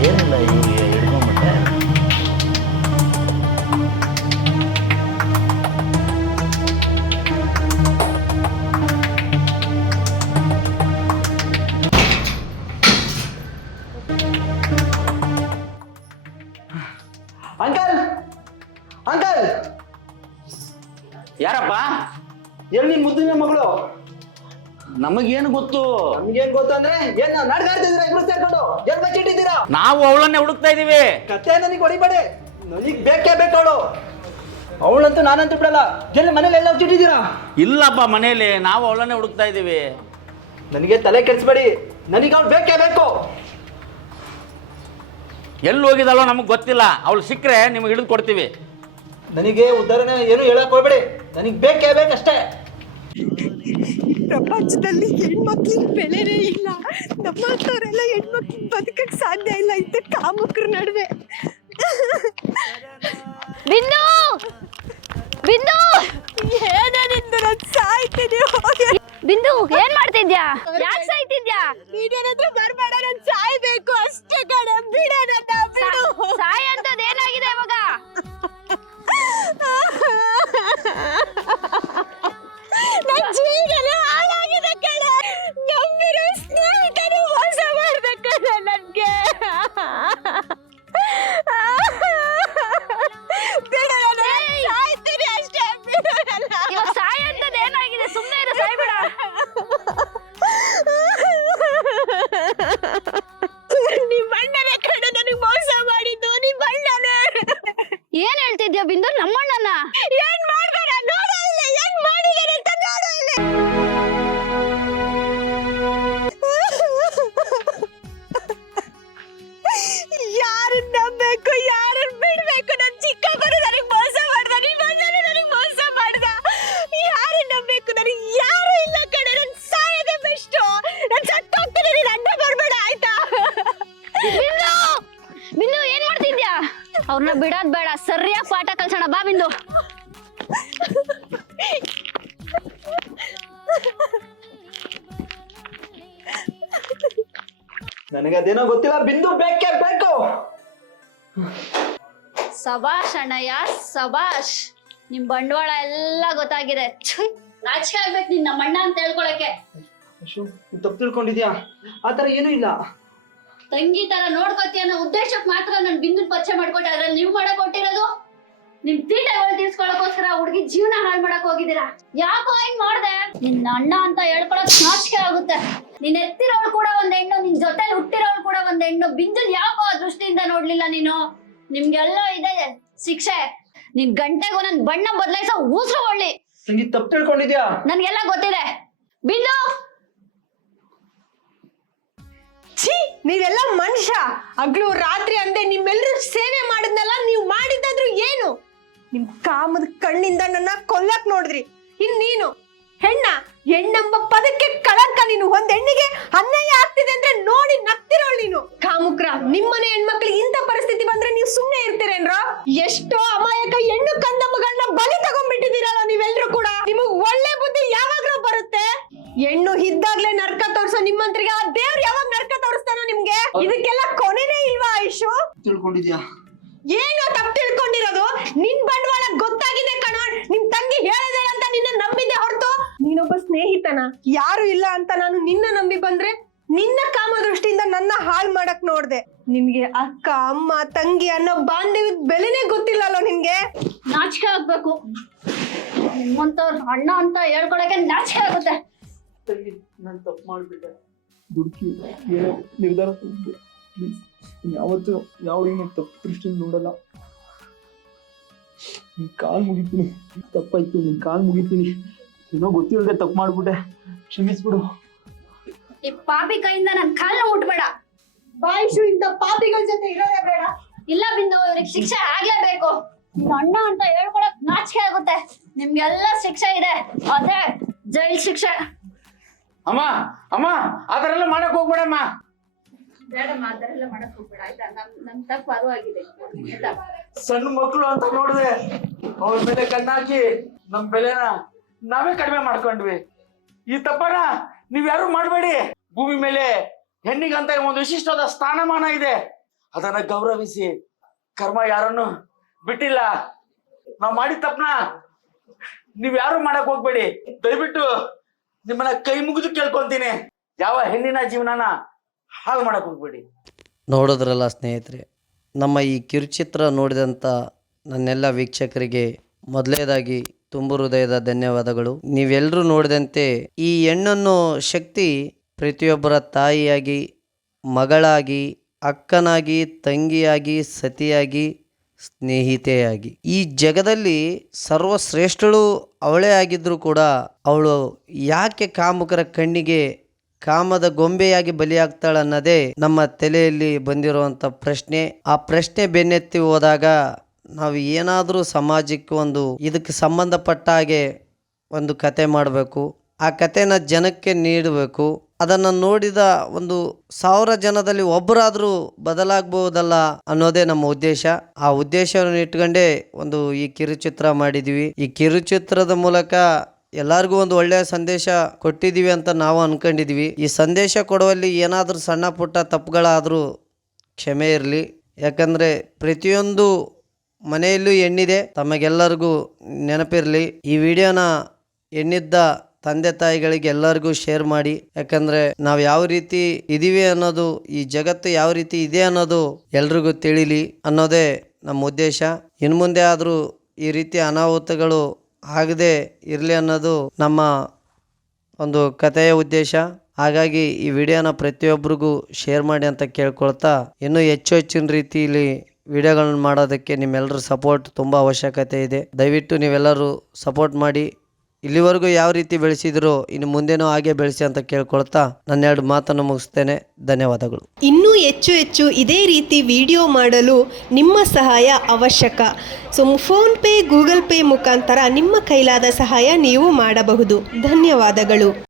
ஏரியில் இவங்க எடுக்க மாட்டேன் அங்கிள்! அங்கிள்! யாரப்பா? எழுதி முத்துங்க மகளோ? ನಮಗೇನು ಗೊತ್ತು? ನಮ್ಗೇನ್ ಗೊತ್ತು ಅಂದ್ರೆ ಏನ್ ನಾವ್ ಇಬ್ರು ಸೇರ್ಕೊಂಡು ಏನ್ ಬಚ್ಚಿಟ್ಟಿದ್ದೀರಾ ನಾವು ಅವಳನ್ನೇ ಹುಡುಕ್ತಾ ಇದೀವಿ. ಕತೆ ನನಗೆ ಹೊಡಿಬೇಡಿ ನನಗ್ ಬೇಕೇ ಬೇಕವಳು ಅವಳು. ಅವಳಂತೂ ನಾನಂತೂ ಬಿಡಲ್ಲ. ಎಲ್ಲಿ ಮನೇಲಿ ಎಲ್ಲ ಹುಚ್ಚಿಟ್ಟಿದ್ದೀರಾ ಇಲ್ಲಪ್ಪ ಮನೇಲಿ ನಾವು ಅವಳನ್ನೇ ಹುಡುಕ್ತಾ ಇದೀವಿ. ನನಗೆ ತಲೆ ಕೆಡಿಸ್ಬೇಡಿ. ನನಗೆ ಅವ್ಳು ಬೇಕೇ ಬೇಕು. ಎಲ್ಲಿ ಹೋಗಿದಳೋ ನಮಗೆ ಗೊತ್ತಿಲ್ಲ. ಅವಳು ಸಿಕ್ಕರೆ ನಿಮಗೆ ಹಿಡಿದು ಕೊಡ್ತೀವಿ. ನನಗೆ ಉದಾಹರಣೆ ಏನು ಹೇಳಕ್ ಹೋಗ್ಬೇಡಿ. ನನಗೆ ಬೇಕೇ ಬೇಕಷ್ಟೇ. ಪ್ರಪಂಚದಲ್ಲಿ ಹೆಣ್ಮಕ್ಳಿಗೆ ಬೆಲೆನೇ ಇಲ್ಲ. ನಮ್ಮಂಥವ್ರೆಲ್ಲ ಹೆಣ್ಮಕ್ಳಿಗೆ ಬದುಕಕ್ಕೆ ಸಾಧ್ಯ ಇಲ್ಲ. ಇಂಥ ಕಾಮುಕ್ರ ನಡುವೆ. ಬಿಂದು! ಬಿಂದು! ಏನೇನಿಂದ ನಾನು ಸಾಯ್ತೀನಿ ಹೋಗಿ. ಬಿಂದು ಏನ್ ಮಾಡ್ತಿದ್ಯಾ? ಯಾಕೆ ಸಾಯ್ತಿದ್ಯಾ? ನೀನೇನಾದ್ರೂ ಬರ್ಬೇಡ ಅವ್ರನ್ನ ಬಿಡೋದ್ ಬೇಡ. ಸರಿಯಾಗಿ ಪಾಠ ಕಲ್ಸೋಣ. ಬಾ ಬಿಂದು. ನನಗದೇನೋ ಗೊತ್ತಿಲ್ಲ. ಬಿಂದು ಬೇಕೇ ಬೇಕು. ಸಬಾಷ್ ಅಣ್ಣಯ್ಯ ಸಬಾಷ್. ನಿಮ್ ಬಂಡವಾಳ ಎಲ್ಲ ಗೊತ್ತಾಗಿದೆ. ರಾಜಕೀಯ ನಾಚಿಕೆ ಆಗ್ಬೇಕು ನಿನ್ನ ಅಣ್ಣ ಅಂತ ಹೇಳ್ಕೊಳಕ್ಕೆ. ತಪ್ಪು ತಿಳ್ಕೊಂಡಿದ್ಯಾ? ಆತರ ಏನೂ ಇಲ್ಲ. ತಂಗಿ ತರ ನೋಡ್ಕೋತಿ ಅನ್ನೋ ಉದ್ದೇಶಕ್ಕೆ ಮಾತ್ರ ನನ್ ಬಿಂದು ಪರಿಚಯ ಮಾಡ್ಕೊಟ್ಟೆ. ಅದ್ರಲ್ಲಿ ನೀವು ಮಾಡಕ್ ಕೊಟ್ಟಿರೋದು ನಿಮ್ ತೀಟಗಳು ತೀರ್ಸ್ಕೊಳಕೋಸ್ಕರ ಹುಡುಗಿ ಜೀವನ ಹಾಳು ಮಾಡಕ್ ಹೋಗಿದ್ದೀರಾ? ಯಾಕೋ ಹಿಂಗ್ ಮಾಡ್ದೆ? ನಿನ್ನ ಅಣ್ಣ ಅಂತ ಹೇಳ್ಕೊಳಕ್ ನಾಚಿಕೆ ಆಗುತ್ತೆ. ನೀನ್ ಎತ್ತಿರೋಳು ಕೂಡ ಒಂದ್ ಹೆಣ್ಣು ನಿನ್ ಜೊತೆಲಿ ಹುಟ್ಟಿರೋಳು ಕೂಡ ಒಂದ್ ಹೆಣ್ಣು. ಬಿಂದು ಯಾಕೋ ಆ ದೃಷ್ಟಿಯಿಂದ ನೋಡ್ಲಿಲ್ಲ ನೀನು? ನಿಮ್ಗೆಲ್ಲ ಇದೆ ಶಿಕ್ಷೆ. ನಿನ್ ಗಂಟೆಗೂ ನನ್ ಬಣ್ಣ ಬದಲಾಯಿಸೋ ಊಸ್ರು ಒಳ್ಳಿ ತಪ್ಪು ತಿಳ್ಕೊಂಡಿದ್ಯಾ? ನನ್ಗೆಲ್ಲ ಗೊತ್ತಿದೆ. ಬಿಂದು! ಛೀ, ನೀವೆಲ್ಲ ಮನುಷ್ಯ. ಹಗ್ಲು ರಾತ್ರಿ ಅಂದೆ ನಿಮ್ಮೆಲ್ಲರೂ ಸೇವೆ ಮಾಡಿದ್ನಲ್ಲ, ನೀವು ಮಾಡಿದ್ದಾದ್ರೂ ಏನು? ನಿಮ್ ಕಾಮದ ಕಣ್ಣಿಂದ ನನ್ನ ಕೊಲ್ಲಕ್ ನೋಡಿದ್ರಿ. ಇನ್ ನೀನು. ಹೆಣ್ಣ, ಹೆಣ್ಣೆಂಬ ಪದಕ್ಕೆ ಕಳಂಕ ನೀನು. ಒಂದ್ ಹೆಣ್ಣಿಗೆ ಅನ್ಯಾಯ ಆಗ್ತಿದೆ ಅಂದ್ರೆ ನೋಡಿ ನಗ್ತಿರೋಳ್ ನೀನು. ಕಾಮುಕ್ರ, ನಿಮ್ಮನೆ ಹೆಣ್ಮಕ್ಳಿಗೆ ಇಂಥ ಪರಿಸ್ಥಿತಿ ಬಂದ್ರೆ ನೀವು ಸುಮ್ಮನೆ ಇರ್ತೀರೇನ್ರ? ಎಷ್ಟೋ ಅಮಾಯಕ ಹೆಣ್ಣು ಕಂದಮ್ಮಗಳನ್ನ ಬಲಿ ತಗೊಂಡ್ಬಿಟ್ಟಿದ್ದೀರಲ್ಲ ನೀವೆಲ್ರೂ ಕೂಡ. ನಿಮಗ್ ಒಳ್ಳೆ ಬುದ್ಧಿ ಯಾವಾಗ್ಲೂ ಬರುತ್ತೆ. ಹೆಣ್ಣು ಇದ್ದಾಗ್ಲೇ ನರ್ಕ ತೋರ್ಸೋ ನಿಮ್ಮಂತ್ರಿಗೆ ತಿಳ್ಕೊಂಡಿದ್ಯಾ? ಏನು ತಪ್ಪು ತಿಳ್ಕೊಂಡಿರೋದು? ನಿನ್ ಬಂಡವಾಳ ಗೊತ್ತಾಗಿದೆ ಕಣ. ನಿಮ್ ತಂಗಿ ಹೇಳಿದೆ ಅಂತ ನಿನ್ನ ನಂಬಿದ್ದೆ ಹೊರತು. ನೀನೊಬ್ಬ ಸ್ನೇಹಿತನ? ಯಾರು ಇಲ್ಲ ಅಂತ ನಾನು ನಿನ್ನ ನಂಬಿ ಬಂದ್ರೆ ನಿನ್ನ ಕಾಮ ದೃಷ್ಟಿಯಿಂದ ನನ್ನ ಹಾಳು ಮಾಡಕ್ ನೋಡ್ದೆ. ನಿನ್ಗೆ ಅಕ್ಕ ಅಮ್ಮ ತಂಗಿ ಅನ್ನೋ ಬಾಂಧವ್ಯದ ಬೆಲೆನೇ ಗೊತ್ತಿಲ್ಲಲ್ಲೋ ನಿನ್ಗೆ? ನಾಚಿಕೆ ಆಗ್ಬೇಕು. ನಿಮ್ಮಂತವ್ರ ಅಣ್ಣ ಅಂತ ಹೇಳ್ಕೊಳಕ್ಕೆ ನಾಚಿಕೆ ಆಗುತ್ತೆ. ತಂಗಿ ನಾನು ತಪ್ಪು ಮಾಡ್ಬಿಟ್ಟೆ. ದುಡುಕಿ ಏನೋ ನಿರ್ಧಾರ ತಗೊಂಡೆ. ಪ್ಲೀಸ್ ಯಾವತ್ತು ಯಾವ ನೀನು ತಪ್ಪು ದೃಷ್ಟಿಯಿಂದ ನೋಡಲ್ಲ. ನಿನ್ ಕಾಲ್ ಮುಗಿತೀನಿ. ತಪ್ಪಾಯ್ತು ನಿನ್ ಕಾಲ್ ಮುಗಿತೀನಿ. ಏನೋ ಗೊತ್ತಿಲ್ಲದೆ ತಪ್ಪು ಮಾಡ್ಬಿಟ್ಟೆ. ಕ್ಷಮಿಸ್ಬಿಡು. ಈ ಪಾಪಿ ಕೈಯಿಂದ ನನ್ ಕಾಲ್ನ ಮುಟ್ಬೇಡ. ಬಾಯಿಷು ಇಂಥ ಪಾಪಿಗಳ ಜೊತೆ ಇರೋದೇ ಬೇಡ. ಇಲ್ಲ ಬಿಂದು ಅವ್ರಿಗೆ ಶಿಕ್ಷೆ ಆಗ್ಲೇಬೇಕು. ನಿಮ್ ಅಣ್ಣ ಅಂತ ಹೇಳ್ಕೊಳಕ್ ನಾಚಿಕೆ ಆಗುತ್ತೆ. ನಿಮ್ಗೆಲ್ಲ ಶಿಕ್ಷೆ ಇದೆ. ಅದೇ ಜೈಲ್ ಶಿಕ್ಷೆ. ಅಮ್ಮ ಅಮ್ಮ ಆ ಥರ ಎಲ್ಲ ಮಾಡಕ್ ಹೋಗ್ಬೇಡಮ್ಮ. ಸಣ್ಣ ಮಕ್ಕಳು ಅಂತ ನೋಡಿದೆ ಅವ್ರ ಮೇಲೆ ಕಣ್ಣಾಕಿ ನಮ್ ಬೆಲೆನ ನಾವೇ ಕಡಿಮೆ ಮಾಡ್ಕೊಂಡ್ವಿ. ಈ ತಪ್ಪನ ನೀವ್ ಯಾರು ಮಾಡಬೇಡಿ. ಭೂಮಿ ಮೇಲೆ ಹೆಣ್ಣಿಗಂತ ಒಂದು ವಿಶಿಷ್ಟವಾದ ಸ್ಥಾನಮಾನ ಇದೆ. ಅದನ್ನ ಗೌರವಿಸಿ ಕರ್ಮ ಯಾರನ್ನು ಬಿಟ್ಟಿಲ್ಲ. ನಾವ್ ಮಾಡಿದ ತಪ್ಪನ ನೀವ್ಯಾರು ಮಾಡಕ್ ಹೋಗ್ಬೇಡಿ. ದಯವಿಟ್ಟು ನಿಮ್ಮನ್ನ ಕೈ ಮುಗಿದು ಕೇಳ್ಕೊಂತೀನಿ. ಯಾವ ಹೆಣ್ಣಿನ ಜೀವನನ ಹಾಳು ಮಾಡಕ್ ಹೋಗ್ಬೇಡಿ. ನೋಡಿದ್ರಲ್ಲ ಸ್ನೇಹಿತರೆ, ನಮ್ಮ ಈ ಕಿರುಚಿತ್ರ ನೋಡಿದಂಥ ನನ್ನೆಲ್ಲ ವೀಕ್ಷಕರಿಗೆ ಮೊದಲೇದಾಗಿ ತುಂಬು ಹೃದಯದ ಧನ್ಯವಾದಗಳು. ನೀವೆಲ್ಲರೂ ನೋಡಿದಂತೆ ಈ ಹೆಣ್ಣನ್ನು ಶಕ್ತಿ ಪ್ರತಿಯೊಬ್ಬರ ತಾಯಿಯಾಗಿ, ಮಗಳಾಗಿ, ಅಕ್ಕನಾಗಿ, ತಂಗಿಯಾಗಿ, ಸತಿಯಾಗಿ, ಸ್ನೇಹಿತೆಯಾಗಿ. ಈ ಜಗದಲ್ಲಿ ಸರ್ವಶ್ರೇಷ್ಠಳು ಅವಳೇ ಆಗಿದ್ದರೂ ಕೂಡ ಅವಳು ಯಾಕೆ ಕಾಮುಕರ ಕಣ್ಣಿಗೆ ಕಾಮದ ಗೊಂಬೆಯಾಗಿ ಬಲಿಯಾಗ್ತಾಳನ್ನೋದೇ ನಮ್ಮ ತಲೆಯಲ್ಲಿ ಬಂದಿರುವಂಥ ಪ್ರಶ್ನೆ. ಆ ಪ್ರಶ್ನೆ ಬೆನ್ನೆತ್ತಿ ಹೋದಾಗ ನಾವು ಏನಾದರೂ ಸಮಾಜಕ್ಕೆ ಒಂದು ಇದಕ್ಕೆ ಸಂಬಂಧಪಟ್ಟ ಹಾಗೆ ಒಂದು ಕತೆ ಮಾಡಬೇಕು. ಆ ಕತೆನ ಜನಕ್ಕೆ ನೀಡಬೇಕು. ಅದನ್ನು ನೋಡಿದ ಒಂದು ಸಾವಿರ ಜನದಲ್ಲಿ ಒಬ್ಬರಾದರೂ ಬದಲಾಗಬಹುದಲ್ಲ ಅನ್ನೋದೇ ನಮ್ಮ ಉದ್ದೇಶ. ಆ ಉದ್ದೇಶವನ್ನು ಇಟ್ಕೊಂಡೇ ಒಂದು ಈ ಕಿರುಚಿತ್ರ ಮಾಡಿದ್ವಿ. ಈ ಕಿರುಚಿತ್ರದ ಮೂಲಕ ಎಲ್ಲರಿಗೂ ಒಂದು ಒಳ್ಳೆಯ ಸಂದೇಶ ಕೊಟ್ಟಿದ್ದೀವಿ ಅಂತ ನಾವು ಅಂದ್ಕೊಂಡಿದ್ವಿ ಈ ಸಂದೇಶ ಕೊಡುವಲ್ಲಿ ಏನಾದರೂ ಸಣ್ಣ ಪುಟ್ಟ ತಪ್ಪುಗಳಾದರೂ ಕ್ಷಮೆ ಇರಲಿ. ಯಾಕಂದರೆ ಪ್ರತಿಯೊಂದು ಮನೆಯಲ್ಲೂ ಹೆಣ್ಣಿದೆ. ತಮಗೆಲ್ಲರಿಗೂ ನೆನಪಿರಲಿ. ಈ ವಿಡಿಯೋನ ಹೆಣ್ಣಿದ್ದ ತಂದೆ ತಾಯಿಗಳಿಗೆ ಎಲ್ಲರಿಗೂ ಶೇರ್ ಮಾಡಿ. ಯಾಕಂದರೆ ನಾವು ಯಾವ ರೀತಿ ಇದ್ದೀವಿ ಅನ್ನೋದು, ಈ ಜಗತ್ತು ಯಾವ ರೀತಿ ಇದೆ ಅನ್ನೋದು ಎಲ್ರಿಗೂ ತಿಳಿಲಿ ಅನ್ನೋದೇ ನಮ್ಮ ಉದ್ದೇಶ. ಇನ್ನು ಮುಂದೆ ಆದರೂ ಈ ರೀತಿ ಅನಾಹುತಗಳು ಆಗದೆ ಇರಲಿ ಅನ್ನೋದು ನಮ್ಮ ಒಂದು ಕಥೆಯ ಉದ್ದೇಶ. ಹಾಗಾಗಿ ಈ ವಿಡಿಯೋನ ಪ್ರತಿಯೊಬ್ಬರಿಗೂ ಶೇರ್ ಮಾಡಿ ಅಂತ ಕೇಳ್ಕೊಳ್ತಾ ಇನ್ನೂ ಹೆಚ್ಚು ಹೆಚ್ಚಿನ ರೀತಿಯಲ್ಲಿ ವಿಡಿಯೋಗಳನ್ನು ಮಾಡೋದಕ್ಕೆ ನಿಮ್ಮೆಲ್ಲರ ಸಪೋರ್ಟ್ ತುಂಬ ಅವಶ್ಯಕತೆ ಇದೆ. ದಯವಿಟ್ಟು ನೀವೆಲ್ಲರೂ ಸಪೋರ್ಟ್ ಮಾಡಿ ಇಲ್ಲಿವರೆಗೂ ಯಾವ ರೀತಿ ಬೆಳೆಸಿದ್ರು ಇನ್ನು ಮುಂದೆನೂ ಹಾಗೆ ಬೆಳೆಸಿ ಅಂತ ಕೇಳ್ಕೊಳ್ತಾ ನನ್ನೆರಡು ಮಾತನ್ನು ಮುಗಿಸ್ತೇನೆ. ಧನ್ಯವಾದಗಳು. ಇನ್ನೂ ಹೆಚ್ಚು ಹೆಚ್ಚು ಇದೇ ರೀತಿ ವಿಡಿಯೋ ಮಾಡಲು ನಿಮ್ಮ ಸಹಾಯ ಅವಶ್ಯಕ. So, PhonePe, Google pay ಮುಖಾಂತರ ನಿಮ್ಮ ಕೈಲಾದ ಸಹಾಯ ನೀವು ಮಾಡಬಹುದು. ಧನ್ಯವಾದಗಳು.